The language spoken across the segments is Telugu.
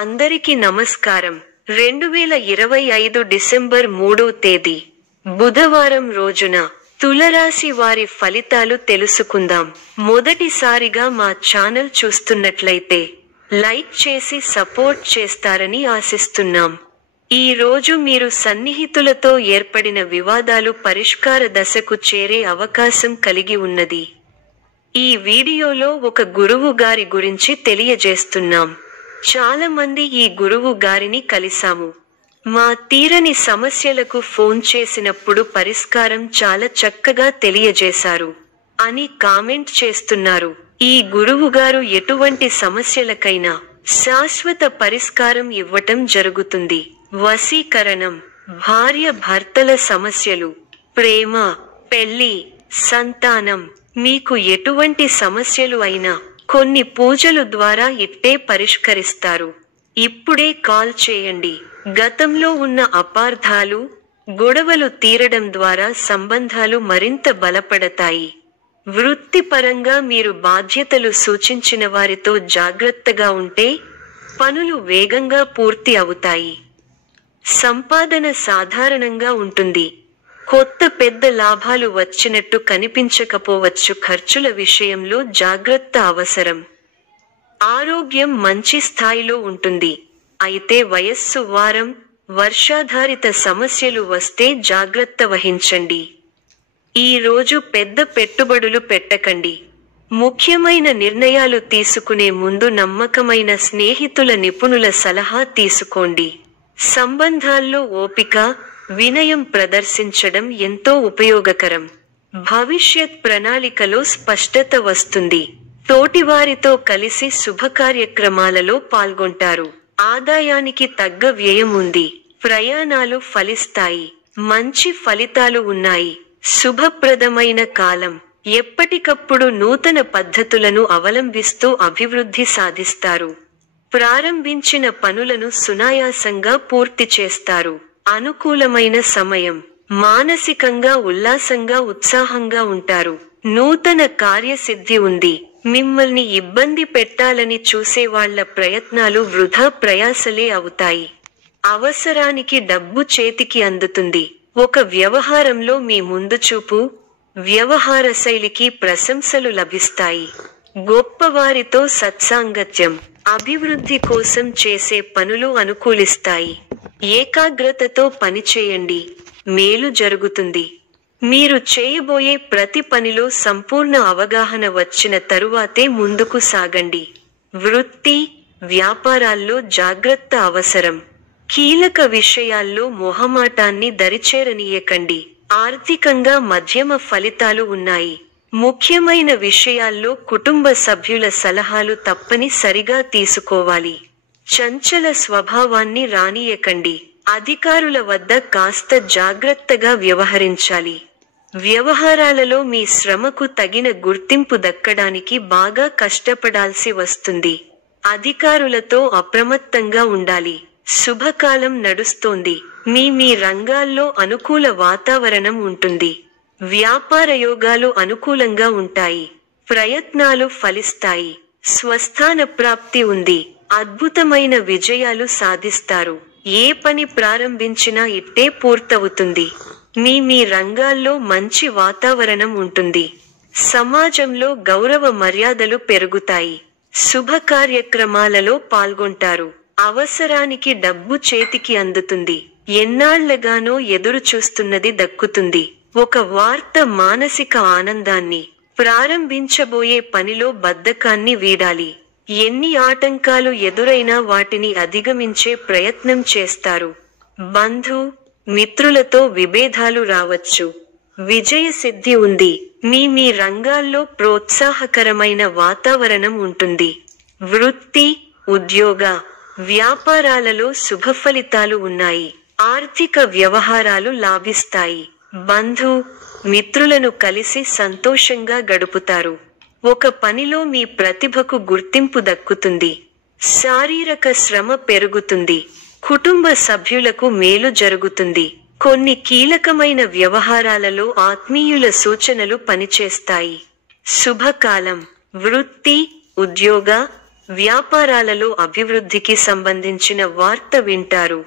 అందరికీ నమస్కారం. 2025 డిసెంబర్ 3వ తేదీ బుధవారం రోజున తులరాశి వారి ఫలితాలు తెలుసుకుందాం. మొదటిసారిగా మా ఛానల్ చూస్తున్నట్లయితే లైక్ చేసి సపోర్ట్ చేస్తారని ఆశిస్తున్నాం. ఈ రోజు మీరు సన్నిహితులతో ఏర్పడిన వివాదాలు పరిష్కార దశకు చేరే అవకాశం కలిగి ఉన్నది. ఈ వీడియోలో ఒక గురువు గారి గురించి తెలియజేస్తున్నాం. చాలా మంది ఈ గురువు గారిని కలిసాము. మా తీరని సమస్యలకు ఫోన్ చేసినప్పుడు పరిష్కారం చాలా చక్కగా తెలియజేశారు అని కామెంట్ చేస్తున్నారు. ఈ గురువు గారు ఎటువంటి సమస్యలకైనా శాశ్వత పరిష్కారం ఇవ్వటం జరుగుతుంది. వశీకరణం, భార్య భర్తల సమస్యలు, ప్రేమ, పెళ్లి, సంతానం, మీకు ఎటువంటి సమస్యలు అయినా కొన్ని పూజలు ద్వారా ఇట్టే పరిష్కరిస్తారు. ఇప్పుడే కాల్ చేయండి. గతంలో ఉన్న అపార్థాలు, గొడవలు తీరడం ద్వారా సంబంధాలు మరింత బలపడతాయి. వృత్తిపరంగా మీరు బాధ్యతలు సూచించిన వారితో జాగ్రత్తగా ఉంటే పనులు వేగంగా పూర్తి అవుతాయి. సంపాదన సాధారణంగా ఉంటుంది. కొత్త పెద్ద లాభాలు వచ్చినట్టు కనిపించకపోవచ్చు. ఖర్చుల విషయంలో జాగ్రత్త అవసరం. ఆరోగ్యం మంచి స్థాయిలో ఉంటుంది. అయితే వయస్సు, వారం, వర్షాధారిత సమస్యలు వస్తే జాగ్రత్త వహించండి. ఈ రోజు పెద్ద పెట్టుబడులు పెట్టకండి. ముఖ్యమైన నిర్ణయాలు తీసుకునే ముందు నమ్మకమైన స్నేహితుల, నిపుణుల సలహా తీసుకోండి. సంబంధాల్లో ఓపిక, వినయం ప్రదర్శించడం ఎంతో ఉపయోగకరం. భవిష్యత్ ప్రణాళికలో స్పష్టత వస్తుంది. తోటివారితో కలిసి శుభకార్యక్రమాలలో పాల్గొంటారు. ఆదాయానికి తగ్గ వ్యయం ఉంది. ప్రయాణాలు ఫలిస్తాయి. మంచి ఫలితాలు ఉన్నాయి. శుభప్రదమైన కాలం. ఎప్పటికప్పుడు నూతన పద్ధతులను అవలంబిస్తూ అభివృద్ధి సాధిస్తారు. ప్రారంభించిన పనులను సునాయాసంగా పూర్తి చేస్తారు. అనుకూలమైన సమయం. మానసికంగా ఉల్లాసంగా, ఉత్సాహంగా ఉంటారు. నూతన కార్యసిద్ధి ఉంది. మిమ్మల్ని ఇబ్బంది పెట్టాలని చూసేవాళ్ల ప్రయత్నాలు వృధా ప్రయాసలే అవుతాయి. అవసరానికి డబ్బు చేతికి అందుతుంది. ఒక వ్యవహారంలో మీ ముందు చూపు, వ్యవహార శైలికి ప్రశంసలు లభిస్తాయి. గొప్పవారితో సత్సాంగత్యం. అభివృద్ధి కోసం చేసే పనులు అనుకూలిస్తాయి. ఏకాగ్రతతో పనిచేయండి. మేలు జరుగుతుంది. మీరు చేయబోయే ప్రతి పనిలో సంపూర్ణ అవగాహన వచ్చిన తరువాతే ముందుకు సాగండి. వృత్తి, వ్యాపారాల్లో జాగ్రత్త అవసరం. కీలక విషయాల్లో మొహమాటాన్ని దరిచేరనీయకండి. ఆర్థికంగా మధ్యమ ఫలితాలు ఉన్నాయి. ముఖ్యమైన విషయాల్లో కుటుంబ సభ్యుల సలహాలు తప్పనిసరిగా తీసుకోవాలి. చంచల స్వభావాన్ని రానీయకండి. అధికారుల వద్ద కాస్త జాగ్రత్తగా వ్యవహరించాలి. వ్యవహారాలలో మీ శ్రమకు తగిన గుర్తింపు దక్కడానికి బాగా కష్టపడాల్సి వస్తుంది. అధికారులతో అప్రమత్తంగా ఉండాలి. శుభకాలం నడుస్తోంది. మీ రంగాల్లో అనుకూల వాతావరణం ఉంటుంది. వ్యాపార యోగాలు అనుకూలంగా ఉంటాయి. ప్రయత్నాలు ఫలిస్తాయి. స్వస్థాన ప్రాప్తి ఉంది. అద్భుతమైన విజయాలు సాధిస్తారు. ఏ పని ప్రారంభించినా ఇట్టే పూర్తవుతుంది. మీ రంగాల్లో మంచి వాతావరణం ఉంటుంది. సమాజంలో గౌరవ మర్యాదలు పెరుగుతాయి. శుభ కార్యక్రమాలలో పాల్గొంటారు. అవసరానికి డబ్బు చేతికి అందుతుంది. ఎన్నాళ్లగానో ఎదురు చూస్తున్నది దక్కుతుంది. ఒక వార్త మానసిక ఆనందాన్ని. ప్రారంభించబోయే పనిలో బద్ధకాన్ని వీడాలి. ఎన్ని ఆటంకాలు ఎదురైనా వాటిని అధిగమించే ప్రయత్నం చేస్తారు. బంధు, మిత్రులతో విభేదాలు రావచ్చు. విజయ సిద్ధి ఉంది. మీ రంగాల్లో ప్రోత్సాహకరమైన వాతావరణం ఉంటుంది. వృత్తి, ఉద్యోగ, వ్యాపారాలలో శుభఫలితాలు ఉన్నాయి. ఆర్థిక వ్యవహారాలు లాభిస్తాయి. బంధు, మిత్రులను కలిసి సంతోషంగా గడుపుతారు. ఒక పనిలో మీ ప్రతిభకు గుర్తింపు దక్కుతుంది. శారీరక శ్రమ పెరుగుతుంది. కుటుంబ సభ్యులకు మేలు జరుగుతుంది. కొన్ని కీలకమైన వ్యవహారాలలో ఆత్మీయుల సూచనలు పనిచేస్తాయి. శుభకాలం. వృత్తి, ఉద్యోగ, వ్యాపారాలలో అభివృద్ధికి సంబంధించిన వార్త వింటారు.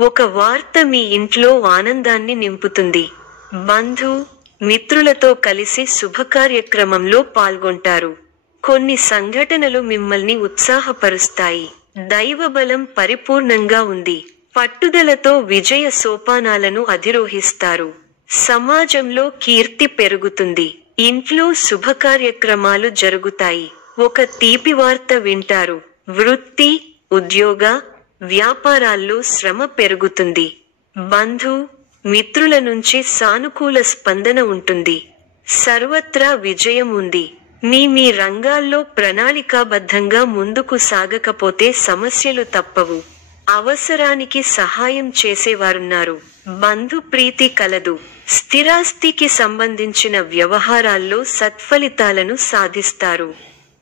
ఒక వార్త మీ ఇంట్లో ఆనందాన్ని నింపుతుంది. బంధు మిత్రులతో కలిసి శుభకార్యక్రమంలో పాల్గొంటారు. కొన్ని సంఘటనలు మిమ్మల్ని ఉత్సాహపరుస్తాయి. దైవబలం పరిపూర్ణంగా ఉంది. పట్టుదలతో విజయ సోపానాలను అధిరోహిస్తారు. సమాజంలో కీర్తి పెరుగుతుంది. ఇంట్లో శుభకార్యక్రమాలు జరుగుతాయి. ఒక తీపి వార్త వింటారు. వృత్తి, ఉద్యోగ, వ్యాపారాల్లో శ్రమ పెరుగుతుంది. బంధు మిత్రుల నుంచి సానుకూల స్పందన ఉంటుంది. సర్వత్రా విజయం ఉంది. మీ రంగాల్లో ప్రణాళికాబద్ధంగా ముందుకు సాగకపోతే సమస్యలు తప్పవు. అవసరానికి సహాయం చేసేవారున్నారు. బంధు ప్రీతి కలదు. స్థిరాస్తికి సంబంధించిన వ్యవహారాల్లో సత్ఫలితాలను సాధిస్తారు.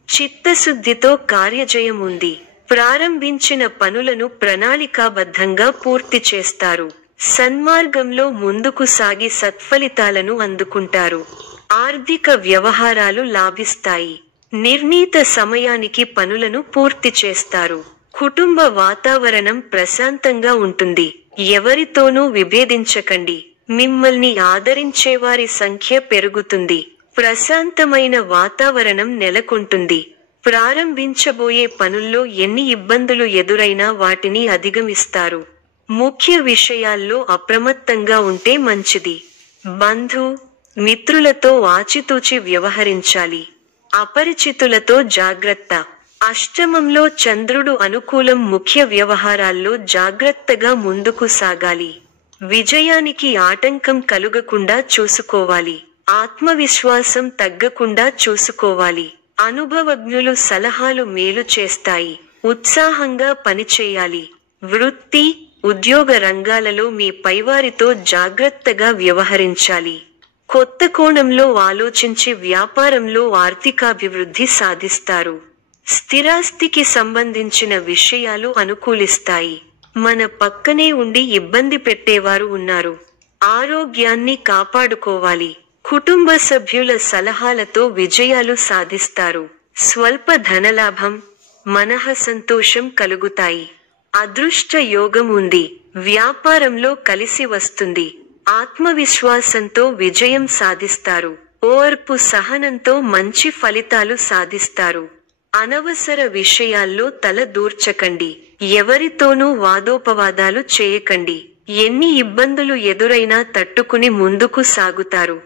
చిత్తశుద్ధితో కార్యజయం ఉంది. ప్రారంభించిన పనులను ప్రణాళికాబద్ధంగా పూర్తి చేస్తారు. సన్మార్గంలో ముందుకు సాగి సత్ఫలితాలను అందుకుంటారు. ఆర్థిక వ్యవహారాలు లాభిస్తాయి. నిర్ణీత సమయానికి పనులను పూర్తి చేస్తారు. కుటుంబ వాతావరణం ప్రశాంతంగా ఉంటుంది. ఎవరితోనూ విభేదించకండి. మిమ్మల్ని ఆదరించేవారి సంఖ్య పెరుగుతుంది. ప్రశాంతమైన వాతావరణం నెలకొంటుంది. ప్రారంభించబోయే పనుల్లో ఎన్ని ఇబ్బందులు ఎదురైనా వాటిని అధిగమిస్తారు. ముఖ్య విషయాల్లో అప్రమత్తంగా ఉంటే మంచిది. బంధు మిత్రులతో ఆచితూచి వ్యవహరించాలి. అపరిచితులతో జాగ్రత్త. అష్టమంలో చంద్రుడు అనుకూలం. ముఖ్య వ్యవహారాల్లో జాగ్రత్తగా ముందుకు సాగాలి. విజయానికి ఆటంకం కలుగకుండా చూసుకోవాలి. ఆత్మవిశ్వాసం తగ్గకుండా చూసుకోవాలి. అనుభవజ్ఞులు సలహాలు మేలు చేస్తాయి. ఉత్సాహంగా పనిచేయాలి. వృత్తి, ఉద్యోగ రంగాలలో మీ పైవారితో జాగ్రత్తగా వ్యవహరించాలి. కొత్త కోణంలో ఆలోచించి వ్యాపారంలో ఆర్థికాభివృద్ధి సాధిస్తారు. స్థిరాస్తికి సంబంధించిన విషయాలు అనుకూలిస్తాయి. మన పక్కనే ఉండి ఇబ్బంది పెట్టేవారు ఉన్నారు. ఆరోగ్యాన్ని కాపాడుకోవాలి. కుటుంబ సభ్యుల సలహాలతో విజయాలు సాధిస్తారు. స్వల్ప ధనలాభం, మనః సంతోషం కలుగుతాయి. అదృష్ట యోగం ఉంది. వ్యాపారంలో కలిసి వస్తుంది. ఆత్మవిశ్వాసంతో విజయం సాధిస్తారు. ఓర్పు సహనంతో మంచి ఫలితాలు సాధిస్తారు. అనవసర విషయాల్లో తల దూర్చకండి. ఎవరితోనూ వాదోపవాదాలు చేయకండి. ఎన్ని ఇబ్బందులు ఎదురైనా తట్టుకుని ముందుకు సాగుతారు.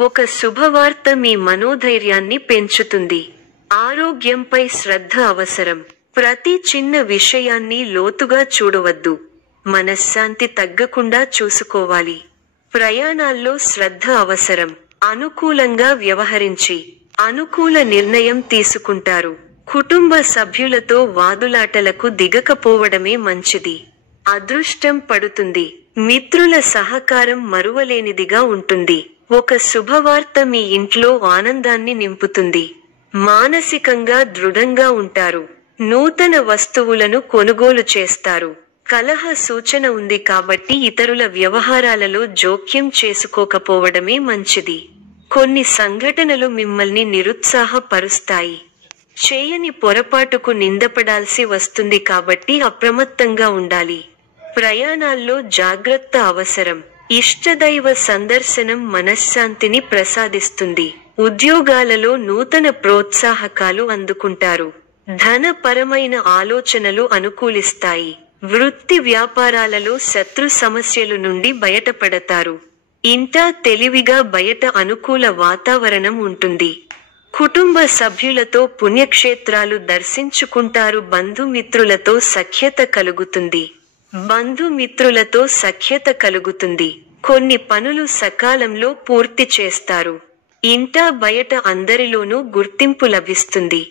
ఒక శుభవార్త మీ మనోధైర్యాన్ని పెంచుతుంది. ఆరోగ్యంపై శ్రద్ధ అవసరం. ప్రతి చిన్న విషయాన్ని లోతుగా చూడవద్దు. మనశ్శాంతి తగ్గకుండా చూసుకోవాలి. ప్రయాణాల్లో శ్రద్ధ అవసరం. అనుకూలంగా వ్యవహరించి అనుకూల నిర్ణయం తీసుకుంటారు. కుటుంబ సభ్యులతో వాదులాటలకు దిగకపోవడమే మంచిది. అదృష్టం పడుతుంది. మిత్రుల సహకారం మరువలేనిదిగా ఉంటుంది. ఒక శుభవార్త మీ ఇంట్లో ఆనందాన్ని నింపుతుంది. మానసికంగా దృఢంగా ఉంటారు. నూతన వస్తువులను కొనుగోలు చేస్తారు. కలహ సూచన ఉంది కాబట్టి ఇతరుల వ్యవహారాలలో జోక్యం చేసుకోకపోవడమే మంచిది. కొన్ని సంఘటనలు మిమ్మల్ని నిరుత్సాహపరుస్తాయి. చేయని పొరపాటుకు నిందపడాల్సి వస్తుంది కాబట్టి అప్రమత్తంగా ఉండాలి. ప్రయాణాల్లో జాగ్రత్త అవసరం. ఇష్టదైవ సందర్శనం మనశ్శాంతిని ప్రసాదిస్తుంది. ఉద్యోగాలలో నూతన ప్రోత్సాహకాలు అందుకుంటారు. ధనపరమైన ఆలోచనలు అనుకూలిస్తాయి. వృత్తి వ్యాపారాలలో శత్రు సమస్యలు నుండి బయటపడతారు. ఇంటా తెలివిగా బయట అనుకూల వాతావరణం ఉంటుంది. కుటుంబ సభ్యులతో పుణ్యక్షేత్రాలు దర్శించుకుంటారు. బంధుమిత్రులతో సఖ్యత కలుగుతుంది. బంధుమిత్రులతో సఖ్యత కలుగుతుంది. కొన్ని పనులు సకాలంలో పూర్తి చేస్తారు. ఇంటా బయట అందరిలోనూ గుర్తింపు లభిస్తుంది.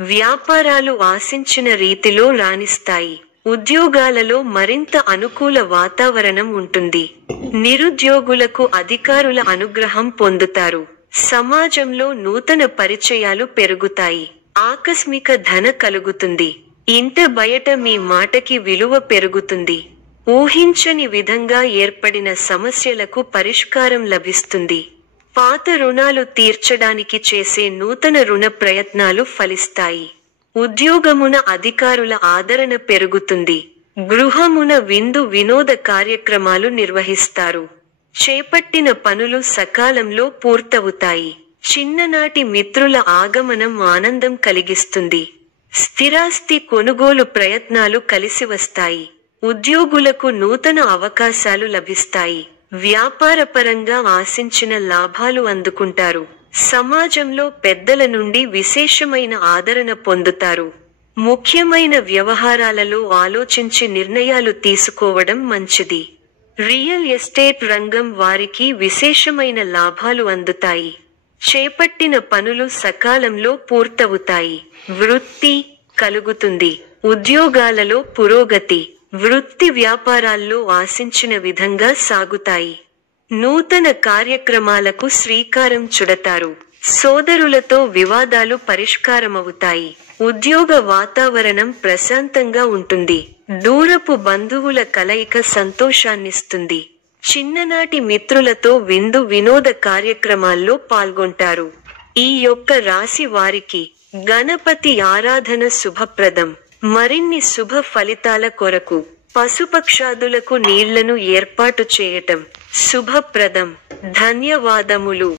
వ్యాపారాలు ఆశించిన రీతిలో రాణిస్తాయి. ఉద్యోగాలలో మరింత అనుకూల వాతావరణం ఉంటుంది. నిరుద్యోగులకు అధికారుల అనుగ్రహం పొందుతారు. సమాజంలో నూతన పరిచయాలు పెరుగుతాయి. ఆకస్మిక ధన కలుగుతుంది. ఇంట బయట మీ మాటకి విలువ పెరుగుతుంది. ఊహించని విధంగా ఏర్పడిన సమస్యలకు పరిష్కారం లభిస్తుంది. పాత రుణాలు తీర్చడానికి చేసే నూతన రుణ ప్రయత్నాలు ఫలిస్తాయి. ఉద్యోగమున అధికారుల ఆదరణ పెరుగుతుంది. గృహమున విందు వినోద కార్యక్రమాలు నిర్వహిస్తారు. చేపట్టిన పనులు సకాలంలో పూర్తవుతాయి. చిన్ననాటి మిత్రుల ఆగమనం ఆనందం కలిగిస్తుంది. స్థిరాస్తి కొనుగోలు ప్రయత్నాలు కలిసివస్తాయి. ఉద్యోగులకు నూతన అవకాశాలు లభిస్తాయి. వ్యాపారపరంగా ఆశించిన లాభాలు అందుకుంటారు. సమాజంలో పెద్దల నుండి విశేషమైన ఆదరణ పొందుతారు. ముఖ్యమైన వ్యవహారాలలో ఆలోచించి నిర్ణయాలు తీసుకోవడం మంచిది. రియల్ ఎస్టేట్ రంగం వారికి విశేషమైన లాభాలు అందుతాయి. చేపట్టిన పనులు సకాలంలో పూర్తవుతాయి. వృత్తి కలుగుతుంది. ఉద్యోగాలలో పురోగతి. వృత్తి వ్యాపారాల్లో ఆశించిన విధంగా సాగుతాయి. నూతన కార్యక్రమాలకు శ్రీకారం చుడతారు. సోదరులతో వివాదాలు పరిష్కారమవుతాయి. ఉద్యోగ వాతావరణం ప్రశాంతంగా ఉంటుంది. దూరపు బంధువుల కలయిక సంతోషాన్నిస్తుంది. చిన్ననాటి మిత్రులతో విందు వినోద కార్యక్రమాల్లో పాల్గొంటారు. ఈ యొక్క రాశి వారికి గణపతి ఆరాధన శుభప్రదం. మరిన్ని శుభ ఫలితాల కొరకు పశుపక్షాదులకు నీళ్లను ఏర్పాటు చేయటం శుభప్రదం. ధన్యవాదములు.